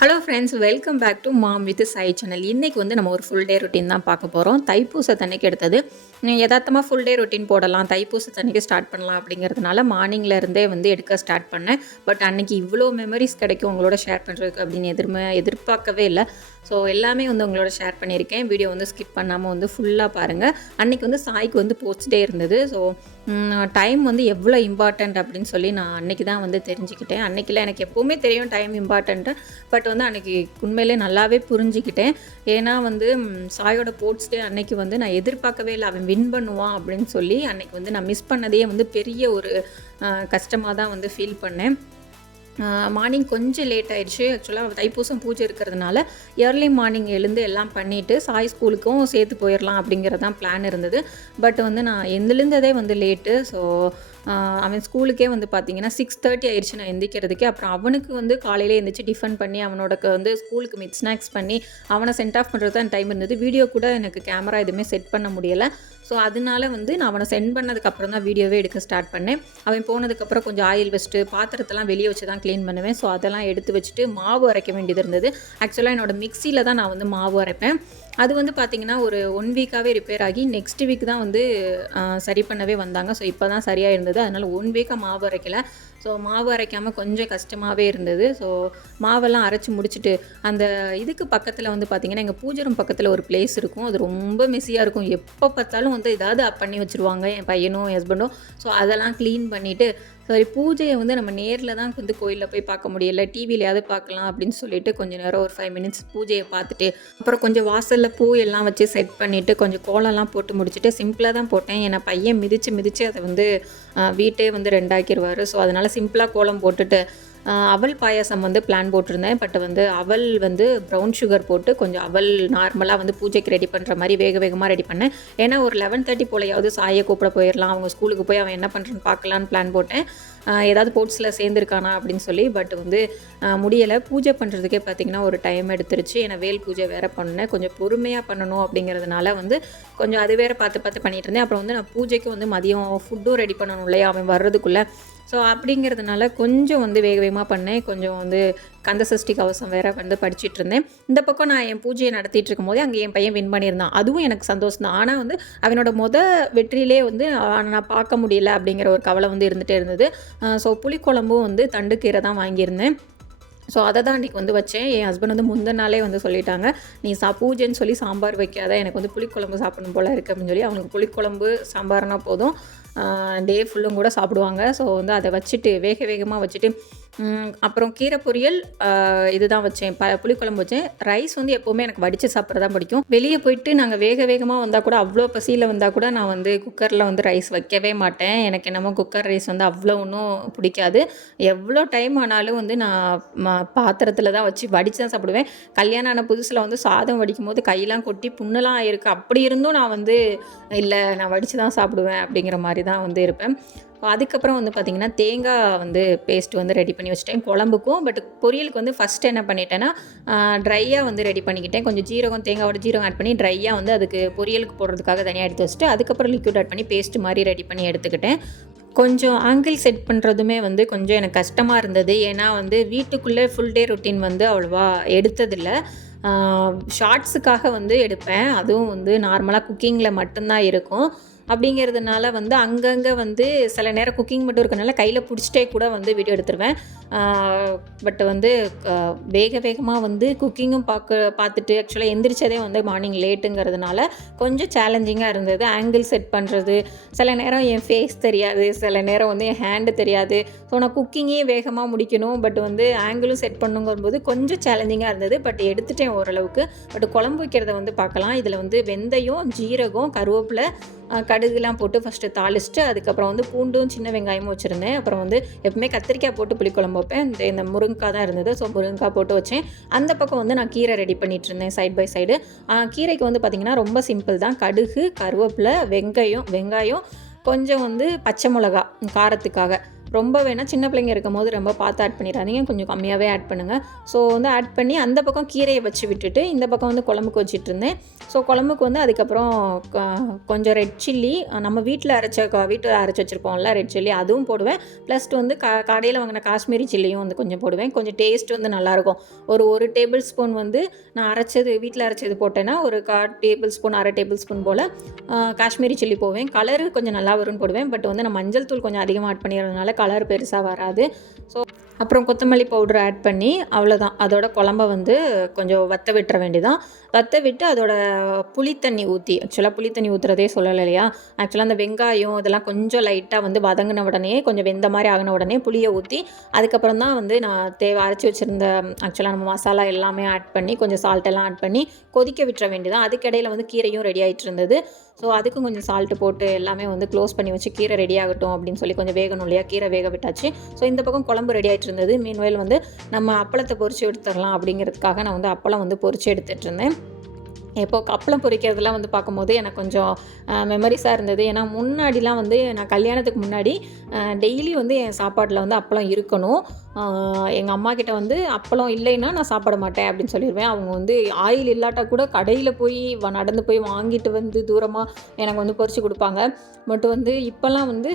Hello friends, welcome back to mom with chai channel. இன்றைக்கி வந்து நம்ம ஒரு ஃபுல் டே ரொட்டீன் தான் பார்க்க போகிறோம். தைப்பூசத்தன்னைக்கு எடுத்தது. யதார்த்தமாக ஃபுல் டே ரொட்டீன் போடலாம், தைப்பூசத்தன்னைக்கு ஸ்டார்ட் பண்ணலாம் அப்படிங்கிறதுனால மார்னிங்கில் இருந்தே வந்து எடுக்க ஸ்டார்ட் பண்ணேன். பட் அன்றைக்கி இவ்வளோ மெமரிஸ் கிடைக்கும் உங்களோட ஷேர் பண்ணுறதுக்கு அப்படின்னு எதிர்பார்க்கவே இல்லை. ஸோ எல்லாமே வந்து உங்களோட ஷேர் பண்ணியிருக்கேன். வீடியோ வந்து ஸ்கிப் பண்ணாமல் வந்து ஃபுல்லாக பாருங்கள். அன்றைக்கி வந்து சாய்க்கு வந்து போஸ்ட் டே இருந்தது. ஸோ டைம் வந்து எவ்வளோ இம்பார்ட்டண்ட் அப்படின்னு சொல்லி நான் அன்றைக்கி தான் வந்து தெரிஞ்சுக்கிட்டேன். அன்றைக்கில் எனக்கு எப்போவுமே தெரியும் டைம் இம்பார்ட்டண்ட்டு. பட் வந்து அன்றைக்கி உண்மையிலே நல்லாவே புரிஞ்சுக்கிட்டேன். ஏன்னா வந்து சாயோட போஸ்ட் டே அன்றைக்கி வந்து நான் எதிர்பார்க்கவே இல்லை அவன் வின் பண்ணுவான் அப்படின்னு சொல்லி. அன்றைக்கி வந்து நான் மிஸ் பண்ணதையே வந்து பெரிய ஒரு கஷ்டமாக தான் வந்து ஃபீல் பண்ணேன். மார்னிங் கொஞ்சம் லேட் ஆகிடுச்சு. ஆக்சுவலாக தைப்பூசம் பூஜை இருக்கிறதுனால ஏர்லி மார்னிங் எழுந்து எல்லாம் பண்ணிவிட்டு சாய் ஸ்கூலுக்கும் சேர்த்து போயிடலாம் அப்படிங்கிறது தான் பிளான் இருந்தது. பட் வந்து நான் எழுந்ததே வந்து லேட்டு. ஸோ அவன் ஸ்கூலுக்கே வந்து பார்த்திங்கன்னா 6:30 ஆயிடுச்சு நான் எந்திக்கிறதுக்கே. அப்புறம் அவனுக்கு வந்து காலையிலே எழுந்திரிச்சு டிஃபன் பண்ணி அவனோட வந்து ஸ்கூலுக்கு மிட் ஸ்நாக்ஸ் பண்ணி அவனை சென்ட் ஆஃப் பண்ணுறது தான் டைம் இருந்தது. வீடியோ கூட எனக்கு கேமரா எதுவுமே செட் பண்ண முடியலை. ஸோ அதனால வந்து நான் அவனை சென்ட் பண்ணதுக்கப்புறம் தான் வீடியோவே எடுக்க ஸ்டார்ட் பண்ணேன். அவன் போனதுக்கப்புறம் கொஞ்சம் ஆயில் வச்சுட்டு பாத்திரத்தெல்லாம் வெளியே வச்சு தான் க்ளீன் பண்ணுவேன். ஸோ அதெல்லாம் எடுத்து வச்சுட்டு மாவு அரைக்க வேண்டியது இருந்தது. ஆக்சுவலாக என்னோடய மிக்சியில் தான் நான் வந்து மாவு அரைப்பேன். அது வந்து பார்த்திங்கன்னா ஒரு 1 வீக்காகவே ரிப்பேர் ஆகி நெக்ஸ்ட் வீக் தான் வந்து சரி பண்ணவே வந்தாங்க. ஸோ இப்போ தான் சரியாக இருந்தது. அதனால் 1 வீக்காக மாவு அரைக்கலை. ஸோ மாவு அரைக்காமல் கொஞ்சம் கஷ்டமாகவே இருந்தது. ஸோ மாவெல்லாம் அரைச்சி முடிச்சுட்டு அந்த இதுக்கு பக்கத்தில் வந்து பார்த்திங்கன்னா எங்கள் பூஜை ரூம் பக்கத்தில் ஒரு பிளேஸ் இருக்கும். அது ரொம்ப மெஸ்ஸியாக இருக்கும். எப்போ பார்த்தாலும் வந்து ஏதாவது பண்ணி வச்சுருவாங்க என் பையனும் என் ஹஸ்பண்டும். ஸோ அதெல்லாம் க்ளீன் பண்ணிவிட்டு சரி பூஜையை வந்து நம்ம நேரில் தான் வந்து கோயிலில் போய் பார்க்க முடியல, டிவிலையாவது பார்க்கலாம் அப்படின்னு சொல்லிட்டு கொஞ்சம் நேரம் ஒரு 5 மினிட்ஸ் பூஜையை பார்த்துட்டு அப்புறம் கொஞ்சம் வாசலில் பூ எல்லாம் வச்சு செட் பண்ணிவிட்டு கொஞ்சம் கோலம்லாம் போட்டு முடிச்சுட்டு சிம்பிளாக தான் போட்டேன். ஏன்னா பையன் மிதித்து அதை வந்து வீட்டே வந்து 2 ஆக்கிடுவார். ஸோ அதனால் சிம்பிளாக கோலம் போட்டுட்டு அவல் பாயாசம் வந்து பிளான் போட்டிருந்தேன். பட் வந்து அவல் வந்து ப்ரௌன் சுகர் போட்டு கொஞ்சம் அவல் நார்மலாக வந்து பூஜைக்கு ரெடி பண்ணுற மாதிரி வேகமாக ரெடி பண்ணேன். ஏன்னா ஒரு 11:30 போலையாவது சாயை கூப்பிட போயிடலாம், அவங்க ஸ்கூலுக்கு போய் அவன் என்ன பண்ணுறான்னு பார்க்கலான்னு பிளான் போட்டேன். ஏதாவது ஸ்போர்ட்ஸில் சேர்ந்துருக்கானா அப்படின்னு சொல்லி. பட் வந்து முடியலை. பூஜை பண்ணுறதுக்கே பார்த்திங்கன்னா ஒரு டைம் எடுத்துருச்சு. ஏன்னா வேல் பூஜை வேறு பண்ணேன். கொஞ்சம் பொறுமையாக பண்ணணும் அப்படிங்கிறதுனால வந்து கொஞ்சம் அது வேறு பார்த்து பண்ணிகிட்டு இருந்தேன். அப்புறம் வந்து நான் பூஜைக்கு வந்து மதியம் ஃபுட்டும் ரெடி பண்ணணும் இல்லையா அவன் வர்றதுக்குள்ளே. ஸோ அப்படிங்கிறதுனால கொஞ்சம் வந்து வேகமாக பண்ணேன். கொஞ்சம் வந்து கந்த சஷ்டி கவசம் வேறு வந்து படிச்சுட்டு இருந்தேன். இந்த பக்கம் நான் என் பூஜையை நடத்திட்டு இருக்கும் போதே அங்கே என் பையன் வின் பண்ணியிருந்தான். அதுவும் எனக்கு சந்தோஷம் தான். ஆனால் வந்து அவனோட வெற்றியிலே வந்து நான் பார்க்க முடியல அப்படிங்கிற ஒரு கவலை வந்து இருந்துகிட்டே இருந்தது. ஸோ புளிக்குழம்பும் வந்து தண்டுக்கீரை தான் வாங்கியிருந்தேன். ஸோ அதை தான் அன்றைக்கி வந்து வச்சேன். என் ஹஸ்பண்ட் வந்து முந்தின நாளே வந்து சொல்லிட்டாங்க, நீ பூஜைன்னு சொல்லி சாம்பார் வைக்காத, எனக்கு வந்து புளிக்குழம்பு சாப்பிடணும் போல் இருக்குது அப்படின்னு சொல்லி. அவனுக்கு புளிக்குழம்பு சாம்பார்னா போதும், டே ஃபுல்லும் கூட சாப்பிடுவாங்க. ஸோ வந்து அதை வச்சுட்டு வேகமாக வச்சுட்டு அப்புறம் கீரை பொரியல் இதுதான் வச்சேன். புளிக்குழம்பு வச்சேன். ரைஸ் வந்து எப்போவுமே எனக்கு வடித்து சாப்பிட்றது தான் பிடிக்கும். வெளியே போயிட்டு நாங்கள் வேகமாக வந்தால் கூட அவ்வளோ பசியில் வந்தால் கூட நான் வந்து குக்கரில் வந்து ரைஸ் வைக்கவே மாட்டேன். எனக்கு என்னமோ குக்கர் ரைஸ் வந்து அவ்வளோ ஒன்றும் பிடிக்காது. எவ்வளோ டைம் ஆனாலும் வந்து நான் பாத்திரத்தில் தான் வச்சு வடித்து தான் சாப்பிடுவேன். கல்யாணம் ஆன புதுசில் வந்து சாதம் வடிக்கும் போது கையெல்லாம் கொட்டி புண்ணெல்லாம் ஆயிருக்கு. அப்படி இருந்தும் நான் வந்து இல்லை நான் வடித்து தான் சாப்பிடுவேன் அப்படிங்கிற மாதிரி தான் வந்து இருப்பேன். அதுக்கப்புறம் வந்து பார்த்திங்கன்னா தேங்காய் வந்து பேஸ்ட் வந்து ரெடி பண்ணி வச்சுட்டேன் குழம்புக்கும். பட் பொரியலுக்கு வந்து ஃபஸ்ட்டு என்ன பண்ணிட்டேன்னா ட்ரையாக வந்து ரெடி பண்ணிக்கிட்டேன். கொஞ்சம் தேங்காவோட ஜீரகம் ஆட் பண்ணி ட்ரையாக வந்து அதுக்கு பொரியலுக்கு போடுறதுக்காக தனியாக எடுத்து வச்சுட்டு அதுக்கப்புறம் லிக்விட் ஆட் பண்ணி பேஸ்ட் மாதிரி ரெடி பண்ணி எடுத்துக்கிட்டேன். கொஞ்சம் ஆங்கிள் செட் பண்ணுறதுமே வந்து கொஞ்சம் எனக்கு கஷ்டமாக இருந்தது. ஏன்னா வந்து வீட்டுக்குள்ளே ஃபுல் டே ரொட்டீன் வந்து அவ்வளோவா எடுத்ததில்லை. ஷார்ட்ஸுக்காக வந்து எடுப்பேன். அதுவும் வந்து நார்மலாக குக்கிங்கில் மட்டும்தான் இருக்கும். அப்படிங்கிறதுனால வந்து அங்கங்கே வந்து சில நேரம் குக்கிங் மட்டும் இருக்கிறனால கையில் பிடிச்சிட்டே கூட வந்து வீடியோ எடுத்துருவேன். பட் வந்து வேகமாக வந்து குக்கிங்கும் பார்த்துட்டு ஆக்சுவலாக எந்திரிச்சதே வந்து மார்னிங் லேட்டுங்கிறதுனால கொஞ்சம் சேலஞ்சிங்காக இருந்தது. ஆங்கிள் செட் பண்ணுறது, சில நேரம் என் ஃபேஸ் தெரியாது, சில நேரம் வந்து என் ஹேண்டு தெரியாது. ஸோ நான் குக்கிங்கே வேகமாக முடிக்கணும், பட் வந்து ஆங்கிளும் செட் பண்ணுங்கும்போது கொஞ்சம் சேலஞ்சிங்காக இருந்தது. பட் எடுத்துட்டேன் ஓரளவுக்கு. பட் குழம்பு வைக்கிறத வந்து பார்க்கலாம். இதில் வந்து வெந்தயம், ஜீரகம், கருவேப்பிலை, கடுகுலாம் போட்டு ஃபஸ்ட்டு தாளிச்சிட்டு அதுக்கப்புறம் வந்து பூண்டும் சின்ன வெங்காயமும் வச்சுருந்தேன். அப்புறம் வந்து எப்பவுமே கத்திரிக்காய் போட்டு புளிக்குழம்பு வைப்பேன். இந்த முருங்கைக்காய் தான் இருந்தது. ஸோ முருங்கைக்காய் போட்டு வச்சேன். அந்த பக்கம் வந்து நான் கீரை ரெடி பண்ணிகிட்டு இருந்தேன் சைட் பை சைடு. கீரைக்கு வந்து பார்த்திங்கன்னா ரொம்ப சிம்பிள் தான். கடுகு, கருவேப்பிலை, வெங்காயம், கொஞ்சம் வந்து பச்சை மிளகா காரத்துக்காக ரொம்ப வேணால் சின்ன பிள்ளைங்க இருக்கும்போது ரொம்ப பார்த்து ஆட் பண்ணிடாதீங்க, கொஞ்சம் கம்மியாகவே ஆட் பண்ணுங்கள். ஸோ வந்து ஆட் பண்ணி அந்த பக்கம் கீரையை வச்சு விட்டுட்டு இந்த பக்கம் வந்து குழம்புக்கு வச்சுட்டு இருந்தேன். ஸோ குழம்புக்கு வந்து அதுக்கப்புறம் கொஞ்சம் ரெட் சில்லி, நம்ம வீட்டில் அரைச்சி வச்சுருப்போம்ல ரெட் சில்லி, அதுவும் போடுவேன். ப்ளஸ் வந்து கடையில் வாங்கின காஷ்மீரி சில்லியும் வந்து கொஞ்சம் போடுவேன். கொஞ்சம் டேஸ்ட் வந்து நல்லாயிருக்கும். ஒரு டேபிள் ஸ்பூன் வந்து நான் வீட்டில் அரைச்சது போட்டேன்னா ஒரு டேபிள் ஸ்பூன், அரை டேபிள் ஸ்பூன் போல் காஷ்மீரி சில்லி போவேன். கலரு கொஞ்சம் நல்லா வரும்னு போடுவேன். பட் வந்து நான் மஞ்சள் தூள் கொஞ்சம் அதிகமாக ஆட் பண்ணிடுறதுனால கலர் பெருசாக வராது. ஸோ அப்புறம் கொத்தமல்லி பவுடர் ஆட் பண்ணி அவ்வளோதான். அதோட குழம்ப வந்து கொஞ்சம் வற்ற விட்டுற வேண்டியதான். வற்ற விட்டு அதோட புளித்தண்ணி ஊற்றி, ஆக்சுவலாக புளித்தண்ணி ஊற்றுறதே சொல்லலை இல்லையா, ஆக்சுவலாக அந்த வெங்காயம் இதெல்லாம் கொஞ்சம் லைட்டாக வந்து வதங்கின உடனே, கொஞ்சம் வெந்த மாதிரி ஆகின உடனே புளியை ஊற்றி அதுக்கப்புறம் தான் வந்து நான் அரைச்சி வச்சுருந்த ஆக்சுவலாக நம்ம மசாலா எல்லாமே ஆட் பண்ணி கொஞ்சம் சால்ட்டெல்லாம் ஆட் பண்ணி கொதிக்க விட்டுற வேண்டியதான். அதுக்கிடையில் வந்து கீரையும் ரெடி ஆகிட்டு இருந்தது. ஸோ அதுக்கும் கொஞ்சம் சால்ட்டு போட்டு எல்லாமே வந்து க்ளோஸ் பண்ணி வச்சு கீரை ரெடி ஆகட்டும் அப்படின்னு சொல்லி கொஞ்சம் வேகணும் இல்லையா, கீரை வேக விட்டாச்சு. ஸோ இந்த பக்கம் குழம்பு ரெடி ஆகிட்டு இருந்தது. மீன்வேல் வந்து நம்ம அப்பளத்தை பொரிச்சு எடுத்துடலாம் அப்படிங்கிறதுக்காக நான் வந்து அப்பளம் வந்து பொரிச்சு எடுத்துகிட்டு இருந்தேன். இப்போது அப்பளம் பொரிக்கிறதுலாம் வந்து பார்க்கும்போது எனக்கு கொஞ்சம் மெமரிஸாக இருந்தது. ஏன்னா முன்னாடிலாம் வந்து நான் கல்யாணத்துக்கு முன்னாடி டெய்லி வந்து என் சாப்பாட்டில் வந்து அப்பளம் இருக்கணும். எங்கள் அம்மா கிட்ட வந்து அப்பளம் இல்லைன்னா நான் சாப்பிட மாட்டேன் அப்படின்னு சொல்லிடுவேன். அவங்க வந்து ஆயில் இல்லாட்டா கூட கடையில் போய் நடந்து போய் வாங்கிட்டு வந்து தூரமாக எனக்கு வந்து பொரிச்சு கொடுப்பாங்க. பட் வந்து இப்போல்லாம் வந்து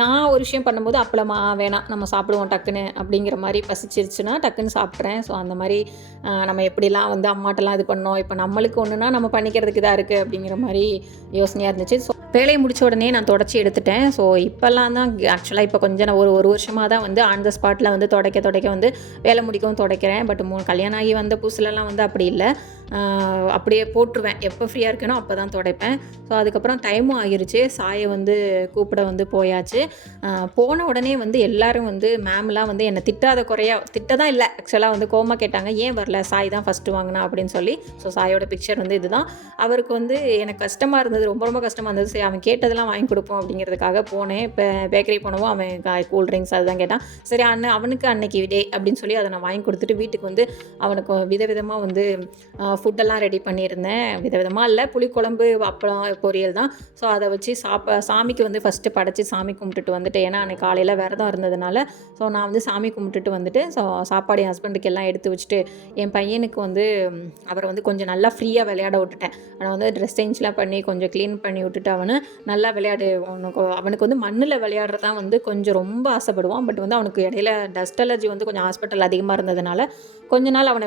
நான் ஒரு விஷயம் பண்ணும்போது அப்பளமா வேணாம், நம்ம சாப்பிடுவோம் டக்குன்னு அப்படிங்கிற மாதிரி, பசிச்சிருச்சுன்னா டக்குன்னு சாப்பிட்றேன். ஸோ அந்த மாதிரி நம்ம எப்படிலாம் வந்து அம்மாட்டெல்லாம் இது பண்ணோம், இப்போ நம்மளுக்கு ஒன்றுனா நம்ம பண்ணிக்கிறதுக்கு இதாக இருக்குது அப்படிங்கிற மாதிரி யோசனையாக இருந்துச்சு. ஸோ வேலையை முடித்த உடனே நான் தொடச்சி எடுத்துட்டேன். ஸோ இப்போல்லாம் தான் ஆக்சுவலாக இப்போ கொஞ்சம் நான் ஒரு வருஷமாக தான் வந்து ஆன் த ஸ்பாட்டில் வந்து துடைக்க வந்து வேலை முடிக்கவும் துடைக்கிறேன். பட் கல்யாணம் ஆகி வந்த புதுசுலலாம் வந்து அப்படி இல்லை, அப்படியே போட்டுருவேன். எப்போ ஃப்ரீயாக இருக்கணும் அப்போ தான் துடைப்பேன். ஸோ அதுக்கப்புறம் டைமும் ஆகிருச்சு. சாயை வந்து கூப்பிட வந்து போயாச்சு. போன உடனே வந்து எல்லோரும் வந்து மேம்லாம் வந்து என்னை திட்டதான் இல்லை, ஆக்சுவலாக வந்து கோமா கேட்டாங்க, ஏன் வரல, சாய் தான் ஃபஸ்ட்டு வாங்கினா அப்படின்னு சொல்லி. ஸோ சாயோட பிக்சர் வந்து இதுதான். அவருக்கு வந்து எனக்கு கஷ்டமாக இருந்தது, ரொம்ப ரொம்ப கஷ்டமாக இருந்தது. சரி அவன் கேட்டதெல்லாம் வாங்கி கொடுப்போம் அப்படிங்கிறதுக்காக போனேன். இப்போ பேக்கரி போனவும் அவன் கூல் ட்ரிங்க்ஸ் அதுதான் கேட்டான். சரி அவனுக்கு அன்னைக்கு டே அப்படின்னு சொல்லி அதை நான் வாங்கி கொடுத்துட்டு வீட்டுக்கு வந்து அவனுக்கு விதவிதமாக வந்து ஃபுட்டெல்லாம் ரெடி பண்ணியிருந்தேன். விதவிதமாக இல்லை, புளிக்குழம்பு, அப்பளம், பொரியல் தான். ஸோ அதை வச்சு சாமிக்கு வந்து ஃபஸ்ட்டு படைச்சி சாமி கும்பிட்டுட்டு வந்துட்டு, ஏன்னா அன்றைக்கி காலையில் விரதம் இருந்ததுனால ஸோ நான் வந்து சாமி கும்பிட்டுட்டு வந்துட்டு ஸோ சாப்பாடு என் ஹஸ்பண்டுக்கு எல்லாம் எடுத்து வச்சுட்டு என் பையனுக்கு வந்து அவரை வந்து கொஞ்சம் நல்லா ஃப்ரீயாக விளையாட விட்டுட்டேன். அவனை வந்து ட்ரெஸ் சேஞ்ச்லாம் பண்ணி கொஞ்சம் க்ளீன் பண்ணி விட்டுட்டு அவனை நல்லா விளையாடு, அவனுக்கு வந்து மண்ணில் விளையாடுறதான் வந்து கொஞ்சம் ரொம்ப ஆசைப்படுவான். பட் வந்து அவனுக்கு இடையில டஸ்ட் அலர்ஜி வந்து கொஞ்சம் ஹாஸ்பிட்டல் அதிகமாக இருந்ததுனால கொஞ்ச நாள் அவனை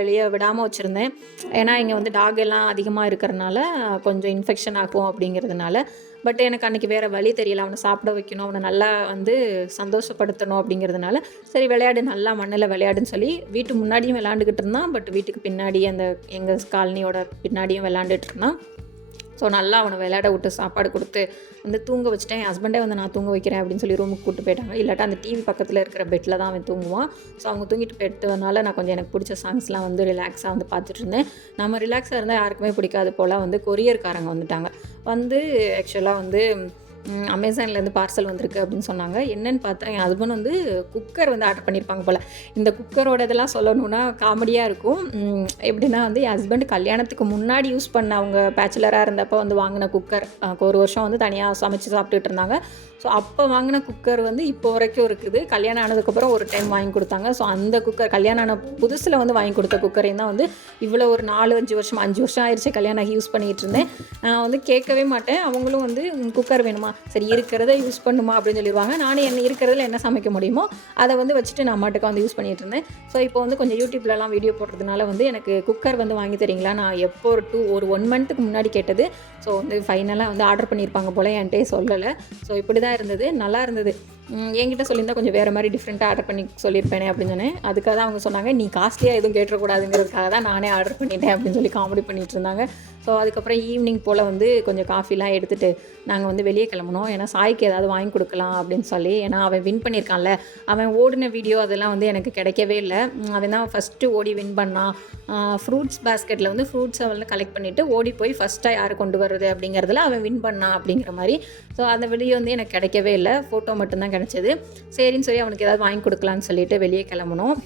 வெளியே விடாமல் வச்சுருந்தேன். ஏன்னா இங்கே வந்து டாக் எல்லாம் அதிகமாக இருக்கிறனால கொஞ்சம் இன்ஃபெக்ஷன் ஆகும் அப்படிங்கிறதுனால. பட் எனக்கு அன்றைக்கி வேறு வழி தெரியல, அவனை சாப்பிட வைக்கணும், அவனை நல்லா வந்து சந்தோஷப்படுத்தணும் அப்படிங்கிறதுனால சரி விளையாடு, நல்லா மண்ணில் விளையாடுன்னு சொல்லி வீட்டு முன்னாடியும் விளையாண்டுக்கிட்டு இருந்தான். பட் வீட்டுக்கு பின்னாடி அந்த எங்கள் காலனியோட பின்னாடியும் விளையாண்டுட்டு இருந்தான். ஸோ நல்லா அவனை விளையாட விட்டு சாப்பாடு கொடுத்து வந்து தூங்க வச்சுட்டேன். என் ஹஸ்பண்டே வந்து நான் தூங்க வைக்கிறேன் அப்படின்னு சொல்லி ரூமுக்கு கூப்பிட்டு போயிட்டாங்க. இல்லாட்டா அந்த டிவி பக்கத்தில் இருக்கிற பெட்டில் தான் அவன் தூங்குவான். ஸோ அவங்க தூங்கிட்டு போயிட்டதுனால நான் கொஞ்சம் எனக்கு பிடிச்ச சாங்ஸ்லாம் வந்து ரிலாக்ஸாக வந்து பார்த்துட்டு இருந்தேன். நம்ம ரிலாக்ஸாக இருந்தால் யாருக்குமே பிடிக்காது போல். வந்து கொரியர்காரங்க வந்துட்டாங்க. வந்து ஆக்சுவலாக வந்து அமேசான்லேருந்து பார்சல் வந்திருக்கு அப்படின்னு சொன்னாங்க. என்னென்னு பார்த்தா என் ஹஸ்பண்ட் வந்து குக்கர் வந்து ஆர்டர் பண்ணியிருப்பாங்க போல். இந்த குக்கரோட இதெல்லாம் சொல்லணுன்னா காமெடியாக இருக்கும். எப்படின்னா வந்து என் ஹஸ்பண்ட் கல்யாணத்துக்கு முன்னாடி யூஸ் பண்ண, அவங்க பேச்சுலராக இருந்தப்போ வந்து வாங்கின குக்கர், ஒரு வருஷம் வந்து தனியாக சமைச்சு சாப்பிட்டுட்டு இருந்தாங்க. ஸோ அப்போ வாங்கின குக்கர் வந்து இப்போ வரைக்கும் இருக்குது. கல்யாணம் ஆனதுக்கப்புறம் ஒரு டைம் வாங்கி கொடுத்தாங்க. ஸோ அந்த குக்கர் கல்யாணம் ஆன புதுசில் வந்து வாங்கி கொடுத்த குக்கரையும் தான் வந்து இவ்வளோ ஒரு 5 வருஷம் ஆயிடுச்சு கல்யாணம் ஆகி யூஸ் பண்ணிகிட்டு இருந்தேன். நான் வந்து கேட்கவே மாட்டேன். அவங்களும் வந்து குக்கர் வேணுமா, சரி இருக்கிறத யூஸ் பண்ணுமா அப்படின்னு சொல்லிடுவாங்க. நானும் இருக்கிறதுல என்ன சமைக்க முடியுமோ அதை வந்து வச்சுட்டு நான் மாட்டுக்கு வந்து யூஸ் பண்ணிகிட்டு இருந்தேன். ஸோ இப்போ வந்து கொஞ்சம் யூடியூப்லலாம் வீடியோ போடுறதுனால வந்து எனக்கு குக்கர் வந்து வாங்கி தரீங்களா, நான் எப்போ ஒரு 1 மந்த்துக்கு முன்னாடி கேட்டது. ஸோ வந்து ஃபைனலாக வந்து ஆர்டர் பண்ணியிருப்பாங்க போல், என்கிட்டே சொல்லலை. ஸோ இப்படி தான் இருந்தது, நல்லா இருந்தது. என்கிட்ட சொல்லியிருந்தால் கொஞ்சம் வேறு மாதிரி டிஃப்ரெண்ட்டாக ஆர்டர் பண்ணி சொல்லியிருப்பேனே அப்படின்னு சொன்னேன். அதுக்காக தான் அவங்க சொன்னாங்க, நீ காஸ்ட்லியாக எதுவும் கேட்டக்கூடாதுங்கிறதுக்காக தான் நானே ஆர்டர் பண்ணிட்டேன் அப்படின்னு சொல்லி காமெடி பண்ணிகிட்டு இருந்தாங்க. ஸோ அதுக்கப்புறம் ஈவினிங் போல் வந்து கொஞ்சம் காஃபிலாம் எடுத்துகிட்டு நாங்கள் வந்து வெளியே கிளம்புனோம். ஏன்னா சாய்க்கு ஏதாவது வாங்கி கொடுக்கலாம் அப்படின்னு சொல்லி. ஏன்னா அவன் வின் பண்ணியிருக்கான்ல, அவன் ஓடின வீடியோ அதெல்லாம் வந்து எனக்கு கிடைக்கவே இல்லை. அவன் தான் ஃபஸ்ட்டு ஓடி வின் பண்ணான். ஃப்ரூட்ஸ் பேஸ்கெட்டில் வந்து ஃப்ரூட்ஸை வந்து கலெக்ட் பண்ணிவிட்டு ஓடி போய் ஃபஸ்ட்டாக யார் கொண்டு வர்றது அப்படிங்கிறதுல அவன் வின் பண்ணான் அப்படிங்கிற மாதிரி. ஸோ அந்த வீடியோ வந்து எனக்கு கிடைக்கவே இல்லை, ஃபோட்டோ மட்டும்தான் கிடச்சிது. சரின்னு சொல்லி அவனுக்கு ஏதாவது வாங்கி கொடுக்கலான்னு சொல்லிட்டு வெளியே கிளம்புனோம்.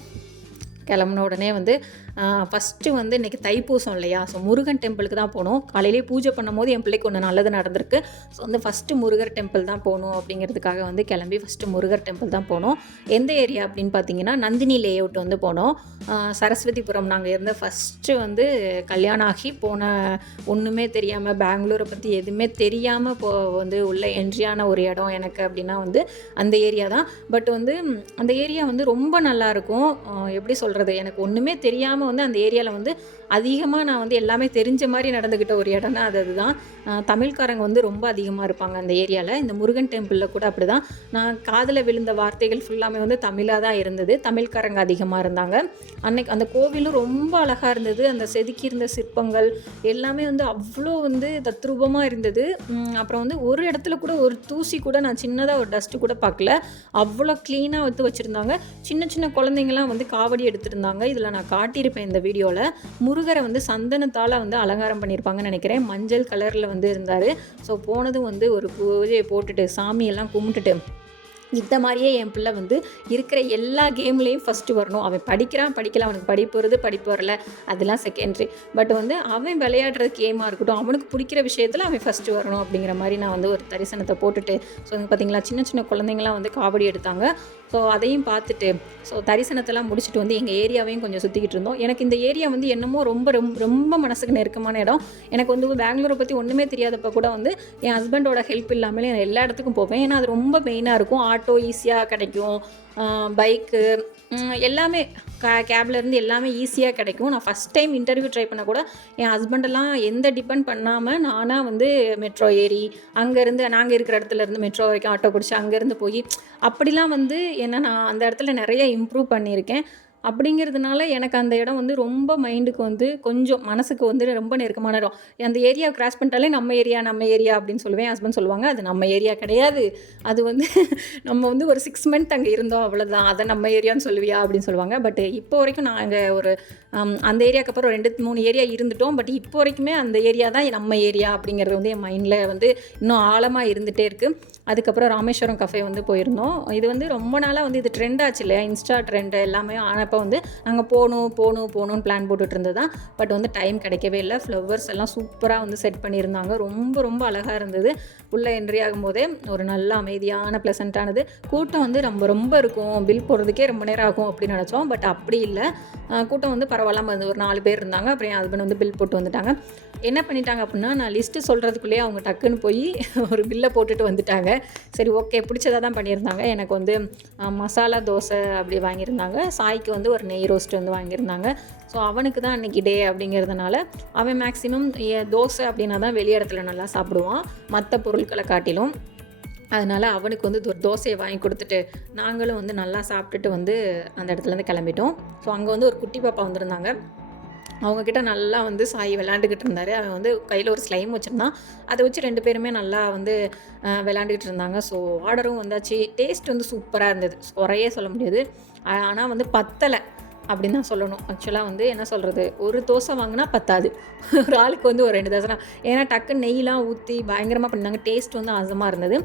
கிளம்புன உடனே வந்து ஃபஸ்ட்டு வந்து இன்றைக்கி தைப்பூசம் இல்லையா, ஸோ முருகன் டெம்பிளுக்கு தான் போனோம். காலையிலேயே பூஜை பண்ணும்போது என் பிள்ளைக்கு ஒன்று நல்லது நடந்திருக்கு. ஸோ வந்து ஃபஸ்ட்டு முருகர் டெம்பிள் தான் போகணும் அப்படிங்கிறதுக்காக வந்து கிளம்பி ஃபஸ்ட்டு முருகர் டெம்பிள் தான் போனோம். எந்த ஏரியா அப்படின்னு பார்த்தீங்கன்னா நந்தினி லேஅவுட் வந்து போனோம். சரஸ்வதிபுரம் நாங்கள் இருந்த ஃபஸ்ட்டு வந்து கல்யாணம் ஆகி போன ஒன்றுமே தெரியாமல் பெங்களூரை பற்றி எதுவுமே தெரியாமல் வந்து உள்ள என்ட்ரியான ஒரு இடம் எனக்கு அப்படின்னா வந்து அந்த ஏரியா தான். பட் வந்து அந்த ஏரியா வந்து ரொம்ப நல்லாயிருக்கும். எப்படி சொல்கிறது, எனக்கு ஒன்றுமே தெரியாமல் வந்து அந்த ஏரியாவில் வந்து அதிகமாக நான் வந்து எல்லாமே தெரிஞ்ச மாதிரி நடந்துக்கிட்ட ஒரு இடம்னா அதுதான். தமிழ்காரங்க வந்து ரொம்ப அதிகமாக இருப்பாங்க அந்த ஏரியாவில். இந்த முருகன் டெம்பிளில் கூட அப்படி தான். நான் காதில் விழுந்த வார்த்தைகள் ஃபுல்லாமே வந்து தமிழாக தான் இருந்தது. தமிழ்காரங்க அதிகமாக இருந்தாங்க. அன்னைக்கு அந்த கோவிலும் ரொம்ப அழகாக இருந்தது. அந்த செதுக்கியிருந்த சிற்பங்கள் எல்லாமே வந்து அவ்வளோ வந்து தத்ரூபமாக இருந்தது. அப்புறம் வந்து ஒரு இடத்துல கூட ஒரு தூசி கூட நான் சின்னதாக ஒரு டஸ்ட்டு கூட பார்க்கல. அவ்வளோ க்ளீனாக வந்து வச்சுருந்தாங்க. சின்ன சின்ன குழந்தைங்களாம் வந்து காவடி எடுத்துருந்தாங்க. இதில் நான் காட்டியிருப்பேன் இந்த வீடியோவில். முருகரை வந்து சந்தனத்தால் வந்து அலங்காரம் பண்ணியிருப்பாங்கன்னு நினைக்கிறேன். மஞ்சள் கலரில் வந்து இருந்தார். ஸோ போனதும் வந்து ஒரு பூஜையை போட்டுட்டு சாமியெல்லாம் கும்பிட்டுட்டு இந்த மாதிரியே என் பிள்ளை வந்து இருக்கிற எல்லா கேம்லேயும் ஃபஸ்ட்டு வரணும். அவன் படிக்கல, அவனுக்கு படிப்பு வருது, படிப்பு வரல, அதெல்லாம் செகண்ட்ரி. பட் வந்து அவன் விளையாடுற கேமாக இருக்கட்டும், அவனுக்கு பிடிக்கிற விஷயத்தில் அவன் ஃபஸ்ட்டு வரணும் அப்படிங்கிற மாதிரி நான் வந்து ஒரு தரிசனத்தை போட்டுட்டு, ஸோ வந்து பார்த்திங்களா சின்ன சின்ன குழந்தைங்களாம் வந்து காவடி எடுத்தாங்க. ஸோ அதையும் பார்த்துட்டு ஸோ தரிசனத்தெல்லாம் முடிச்சுட்டு வந்து எங்கள் ஏரியாவையும் கொஞ்சம் சுற்றிக்கிட்டு இருந்தோம். எனக்கு இந்த ஏரியா வந்து என்னமோ ரொம்ப ரொம்ப ரொம்ப மனசுக்கு நெருக்கமான இடம். எனக்கு வந்து பெங்களூரை பற்றி ஒன்றுமே தெரியாதப்போ கூட வந்து என் ஹஸ்பண்டோட ஹெல்ப் இல்லாமலே நான் எல்லா இடத்துக்கும் போவேன். ஏன்னா அது ரொம்ப மெயினாக இருக்கும். ஆட்டோ ஈஸியாக கிடைக்கும், பைக்கு எல்லாமே கேப்லேருந்து எல்லாமே ஈஸியாக கிடைக்கும். நான் ஃபஸ்ட் டைம் இன்டர்வியூ ட்ரை பண்ண கூட என் ஹஸ்பண்டெல்லாம் எந்த டிபெண்ட் பண்ணாமல் நானாக வந்து மெட்ரோ ஏறி அங்கேருந்து நாங்கள் இருக்கிற இடத்துலேருந்து மெட்ரோ வரைக்கும் ஆட்டோ பிடிச்சி அங்கேருந்து போய் அப்படிலாம் வந்து என்ன நான் அந்த இடத்துல நிறைய இம்ப்ரூவ் பண்ணியிருக்கேன். அப்படிங்கிறதுனால எனக்கு அந்த இடம் வந்து ரொம்ப மைண்டுக்கு வந்து கொஞ்சம் மனசுக்கு வந்து ரொம்ப நெருக்கமான இடம். அந்த ஏரியாவை கிராஸ் பண்ணிட்டாலே நம்ம ஏரியா அப்படின்னு சொல்லுவேன். ஹஸ்பண்ட் சொல்லுவாங்க, அது நம்ம ஏரியா கிடையாது, அது வந்து நம்ம வந்து ஒரு 6 மந்த் அங்கே இருந்தோம் அவ்வளோதான், அதை நம்ம ஏரியான்னு சொல்லுவியா அப்படின்னு சொல்லுவாங்க. பட் இப்போ வரைக்கும் நாங்கள் ஒரு அந்த ஏரியாவுக்கு அப்புறம் 2-3 ஏரியா இருந்துட்டோம். பட் இப்போ வரைக்குமே அந்த ஏரியா தான் நம்ம ஏரியா அப்படிங்கிறது வந்து என் மைண்டில் வந்து இன்னும் ஆழமாக இருந்துகிட்டே இருக்குது. அதுக்கப்புறம் ராமேஸ்வரம் கஃபே வந்து போயிருந்தோம். இது வந்து ரொம்ப நாளாக வந்து இது ட்ரெண்ட் ஆச்சு இல்லையா, இன்ஸ்டா ட்ரெண்டு எல்லாமே ஆனப்போ வந்து நாங்கள் போகணும்னு பிளான் போட்டுட்டு இருந்தது. பட் வந்து டைம் கிடைக்கவே இல்லை. ஃப்ளவர்ஸ் எல்லாம் சூப்பராக வந்து செட் பண்ணியிருந்தாங்க. ரொம்ப ரொம்ப அழகாக இருந்தது. உள்ளே என்ட்ரி ஆகும்போதே ஒரு நல்ல அமைதியான ப்ளசண்ட்டானது. கூட்டம் வந்து ரொம்ப ரொம்ப இருக்கும், பில் போடுறதுக்கே ரொம்ப நேரம் ஆகும் அப்படின்னு நினச்சோம். பட் அப்படி இல்லை, கூட்டம் வந்து பரவாயில்லாமல் இருந்தது. ஒரு 4 பேர் இருந்தாங்க. அப்புறம் என் ஹஸ்பண்ட் வந்து பில் போட்டு வந்துட்டாங்க. என்ன பண்ணிட்டாங்க அப்படின்னா, நான் லிஸ்ட்டு சொல்கிறதுக்குள்ளேயே அவங்க டக்குன்னு போய் ஒரு பில்லை போட்டுட்டு வந்துட்டாங்க. சரி ஓகே, பிடிச்சதாக தான் பண்ணியிருந்தாங்க. எனக்கு வந்து மசாலா தோசை அப்படி வாங்கியிருந்தாங்க. சாய்க்கு வந்து ஒரு நெய் ரோஸ்ட் வந்து வாங்கியிருந்தாங்க. ஸோ அவனுக்கு தான் அன்றைக்கி டே அப்படிங்கிறதுனால அவன் மேக்ஸிமம் தோசை அப்படின்னா தான் வெளி இடத்துல நல்லா சாப்பிடுவான் மற்ற பொருட்களை காட்டிலும். அதனால் அவனுக்கு வந்து ஒரு தோசையை வாங்கி கொடுத்துட்டு நாங்களும் வந்து நல்லா சாப்பிட்டுட்டு வந்து அந்த இடத்துலேருந்து கிளம்பிட்டோம். ஸோ அங்கே வந்து ஒரு குட்டி பாப்பா வந்திருந்தாங்க. அவங்கக்கிட்ட நல்லா வந்து சாய் விளாண்டுக்கிட்டு இருந்தார். அவன் வந்து கையில் ஒரு ஸ்லைம் வச்சுருந்தான். அதை வச்சு 2 பேருமே நல்லா வந்து விளாண்டுக்கிட்டு இருந்தாங்க. ஸோ ஆர்டரும் வந்தாச்சு. டேஸ்ட் வந்து சூப்பராக இருந்தது, குறையே சொல்ல முடியாது. ஆனால் வந்து பத்தலை அப்படின்னு தான் சொல்லணும். ஆக்சுவலாக வந்து என்ன சொல்கிறது, ஒரு தோசை வாங்கினா பத்தாது, ஒரு ஆளுக்கு வந்து ஒரு 2 தோசை. ஏன்னா டக்குன்னு நெய்லாம் ஊற்றி பயங்கரமாக பண்ணாங்க. டேஸ்ட் வந்து அசமாக இருந்தது.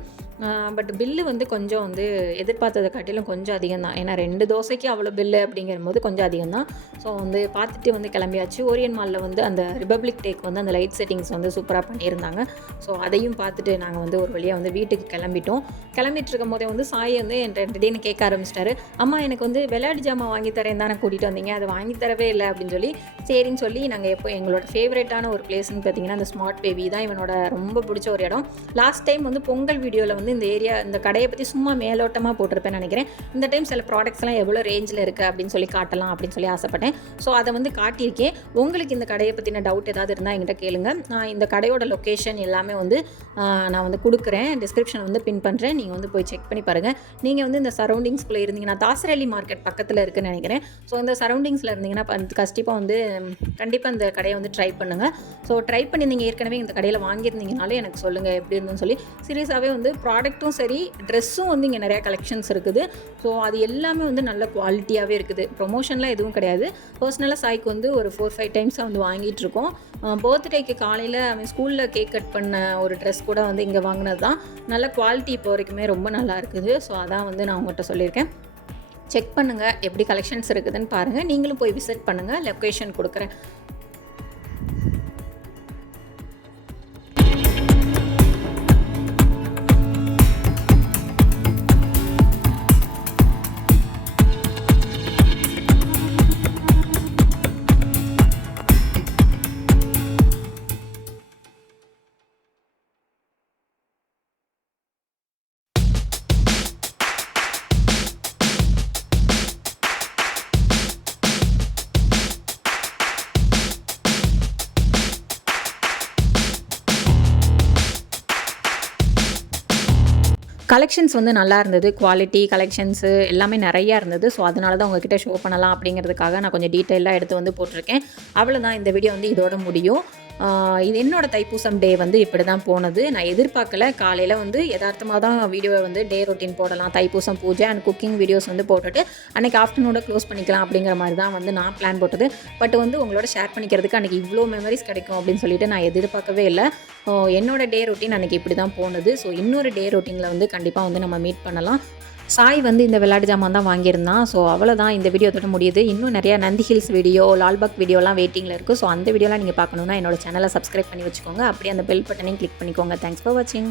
பட் பில்லு வந்து கொஞ்சம் வந்து எதிர்பார்த்ததை காட்டிலும் கொஞ்சம் அதிகம் தான். ஏன்னா 2 தோசைக்கு அவ்வளோ பில்லு அப்படிங்கும்போது கொஞ்சம் அதிகம் தான். ஸோ வந்து பார்த்துட்டு வந்து கிளம்பியாச்சு. ஓரியன் மாலில் வந்து அந்த ரிபப்ளிக் டேக்கு வந்து அந்த லைட் செட்டிங்ஸ் வந்து சூப்பராக பண்ணியிருந்தாங்க. ஸோ அதையும் பார்த்துட்டு நாங்கள் வந்து ஒரு வழியாக வந்து வீட்டுக்கு கிளம்பிட்டோம். கிளம்பிட்டு இருக்கும் போதே வந்து சாய் வந்து என்கிட்ட திடீர்னு கேட்க ஆரம்பிச்சிட்டாரு, அம்மா எனக்கு வந்து விளையாட்டு ஜாமான் வாங்கி தரேன் தானே கூட்டிகிட்டு வந்தீங்க, அது வாங்கி தரவே இல்லை அப்படின்னு சொல்லி. சரின்னு சொல்லி நாங்கள் எப்போ எங்களோட ஃபேவரட்டான ஒரு பிளேஸ்ன்னு பார்த்தீங்கன்னா அந்த ஸ்மார்ட் பேபி தான் இவனோட ரொம்ப பிடிச்ச ஒரு இடம். லாஸ்ட் டைம் வந்து பொங்கல் வீடியோவில் வந்து இந்த கடையை பற்றி சும்மா மேலோட்டமாக போட்டிருப்பேன்னு நினைக்கிறேன். இந்த டைம் சில ப்ராடக்ட்ஸ்லாம் எவ்வளோ ரேஞ்சில் இருக்குது அப்படின்னு சொல்லி காட்டலாம் அப்படின்னு சொல்லி ஆசைப்பட்டேன். ஸோ அதை வந்து காட்டியிருக்கேன். உங்களுக்கு இந்த கடையை பற்றின டவுட் ஏதாவது இருந்தால் என்கிட்ட கேளுங்க. நான் இந்த கடையோட லொக்கேஷன் எல்லாமே வந்து நான் வந்து கொடுக்குறேன், டிஸ்கிரிப்ஷன் வந்து பின் பண்ணுறேன். நீங்கள் வந்து போய் செக் பண்ணி பாருங்கள். நீங்கள் வந்து இந்த சரௌண்டிங்ஸ்குள்ளே இருந்தீங்கன்னா தாசரலி மார்க்கெட் பக்கத்தில் இருக்குதுன்னு நினைக்கிறேன். ஸோ இந்த சரௌண்டிங்ஸில் இருந்தீங்கன்னா கண்டிப்பாக இந்த கடையை வந்து ட்ரை பண்ணுங்கள். ஸோ ட்ரை பண்ணி நீங்கள் ஏற்கனவே இந்த கடையில் வாங்கியிருந்தீங்கனாலே எனக்கு சொல்லுங்கள் எப்படி இருந்துன்னு சொல்லி. சீரியஸாகவே வந்து ப்ராடக்ட்டும் சரி, ட்ரெஸ்ஸும் வந்து இங்கே நிறையா கலெக்ஷன்ஸ் இருக்குது. ஸோ அது எல்லாமே வந்து நல்ல குவாலிட்டியாகவே இருக்குது. ப்ரொமோஷன்லாம் எதுவும் கிடையாது. பர்சனலாக சாய்க்கு வந்து ஒரு 4-5 டைம்ஸாக வந்து வாங்கிட்டுருக்கோம். பர்த்டேக்கு காலையில் அவன் ஸ்கூலில் கேக் கட் பண்ண ஒரு ட்ரெஸ் கூட வந்து இங்கே வாங்கினது தான். நல்ல குவாலிட்டி இப்போ வரைக்குமே ரொம்ப நல்லா இருக்குது. ஸோ அதான் வந்து நான் உங்கள்கிட்ட சொல்லியிருக்கேன். செக் பண்ணுங்கள், எப்படி கலெக்ஷன்ஸ் இருக்குதுன்னு பாருங்கள். நீங்களும் போய் விசிட் பண்ணுங்கள், லொக்கேஷன் கொடுக்குறேன். கலெக்ஷன்ஸ் வந்து நல்லா இருந்தது. குவாலிட்டி, கலெக்ஷன்ஸு எல்லாமே நெறையா இருந்தது. ஸோ, அதனால தான் உங்ககிட்ட ஷோ பண்ணலாம் அப்படிங்கிறதுக்காக நான் கொஞ்சம் டீட்டெயிலாக எடுத்து வந்து போட்டிருக்கேன். அவ்வளோதான், இந்த வீடியோ வந்து இதோட முடியும். இது என்னோட தைப்பூசம் டே வந்து இப்படி தான் போனது. நான் எதிர்பார்க்கல. காலையில் வந்து எதார்த்தமாக தான் வீடியோவை வந்து டே ரொட்டீன் போடலாம், தைப்பூசம் பூஜை அண்ட் குக்கிங் வீடியோஸ் வந்து போட்டுட்டு அன்றைக்கி ஆஃப்டர்நூனோட க்ளோஸ் பண்ணிக்கலாம் அப்படிங்கிற மாதிரி தான் வந்து நான் பிளான் போட்டது. பட் வந்து உங்களோட ஷேர் பண்ணிக்கிறதுக்கு அன்றைக்கி இவ்வளோ மெமரிஸ் கிடைக்கும் அப்படின்னு சொல்லிட்டு நான் எதிர்பார்க்கவே இல்லை. என்னோட டே ரொட்டீன் அன்றைக்கி இப்படி தான் போனது. ஸோ, இன்னொரு டே ரொட்டீனில் வந்து கண்டிப்பாக வந்து நம்ம மீட் பண்ணலாம். சாய் வந்து இந்த விளையாட்டு ஜாமான் தான் வாங்கியிருந்தான். ஸோ, அவ்வளோதான், இந்த வீடியோ தொட முடியுது. இன்னும் நிறையா நந்தி ஹில்ஸ் வீடியோ, லால்பாக் வீடியோலாம் வெயிட்டிங்கில் இருக்குது. ஸோ, அந்த வீடியோலாம் நீங்கள் பார்க்கணுன்னா என்னோட சேனலை சப்ஸ்கிரைப் பண்ணி வச்சுக்கோங்க. அப்படியே அந்த பெல் பட்டனையும் கிளிக் பண்ணிக்கோங்க. தேங்க்ஸ் ஃபார் வாட்சிங்.